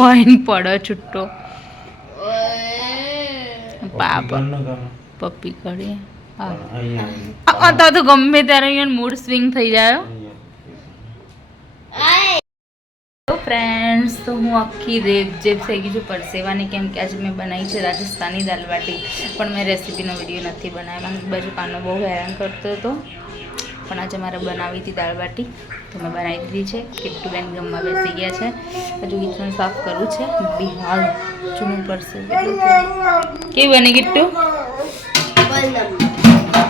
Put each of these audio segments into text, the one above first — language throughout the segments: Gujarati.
આઈને પડો છૂટો પાપા પપ્પી કરી હા તો ગમે ત્યારે અહીંયા મૂડ સ્વિંગ થઈ જાય ફ્રેન્ડ્સ તો હું આખી રેપ થઈ ગઈ છું પરસેવાની કેમ કે આજે મેં બનાવી છે રાજસ્થાની દાલ બાટી પણ મેં રેસીપીનો વિડીયો નથી બનાવ્યો મને બાજુ કાનો બહુ હેરાન કરતો હતો પણ આજે મારે બનાવી હતી દાળ બાટી તો મેં બનાવી દીધી છે કિટ્ટુબેન જમવા બેસી ગયા છે હજુ કિચન સાફ કરવું છે બિહાર ચૂનું પડશે કેવું બની કિટ્ટુ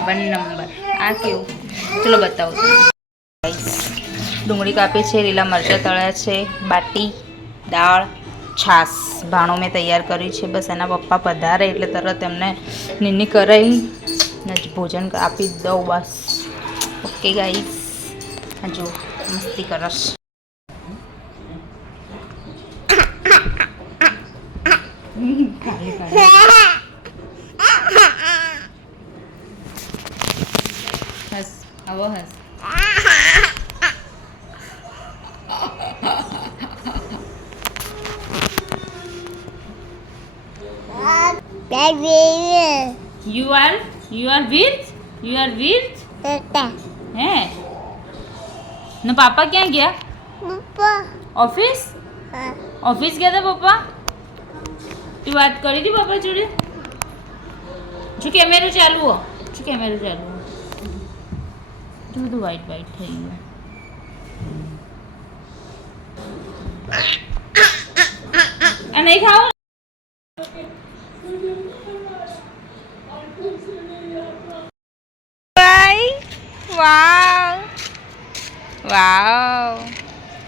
1 નંબર આ કેવું ચલો બતાવો ડુંગળી કાપી છે લીલા મરચાં તળ્યા છે બાટી દાળ છાશ ભાણો મેં તૈયાર કર્યું છે બસ એના પપ્પા પધારે એટલે તરત એમને નીની કરાઈ ભોજન આપી દઉં બસ ઓકે ગાઈસ હજુ મસ્તી કરશ હસ આવો હસ You are with હે ને પાપા ક્યાં ગયા ઓફિસ ગયા હતા પપ્પા તું વાત કરી હતી પપ્પા જોડે જો કેમેરો ચાલુ હો જો કેમેરો ચાલુ હો તો બધું વ્હાઈટ થઈ ગયું આ નહીં ખાવું વાવ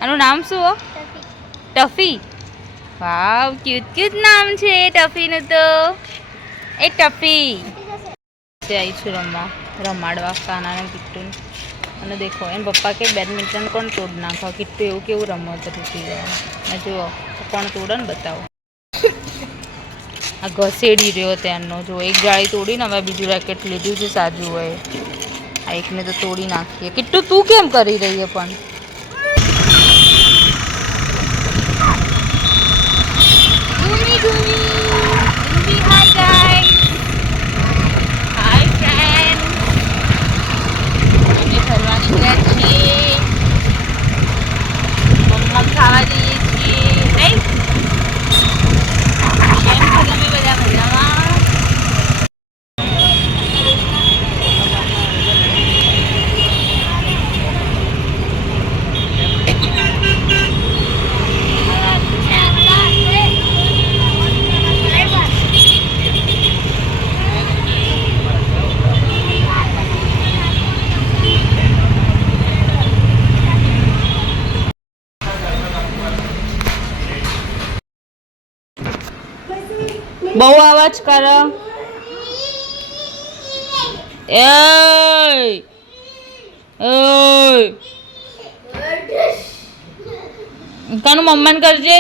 આનું નામ શું હો ટફી વાવ ક્યુટ નામ છે ટફીનું તો એ ટફી આવી છું રમાડવા કાનાને કિટ્ટુ અને દેખો એમ પપ્પા કે બેડમિન્ટન કોણ તોડ નાખો કિટ્ટુ એવું કેવું રમો તો તૂટી જાય ને જુઓ કોણ તોડે ને બતાવો આ ઘસેડી રહ્યો ત્યાંનો જો એક જાળી તોડીને હવે બીજું રેકેટ લીધું છે સાજુ હોય આ એકને તો તોડી નાખીએ કિટ્ટુ તું કેમ કરી રહી પણ ખાવા જઈએ છીએ રાઈટ કેમ છો તમે બધા મજામાં બહુ અવાજ કરો કાનું મમ્માને કરજે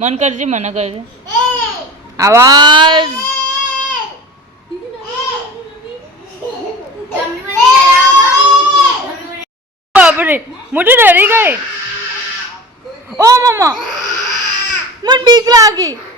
મન કરજે મને કરજે આવાજ બાપરે મોટી ડરી ગઈ ઓ મમ્મા મને બીક લાગી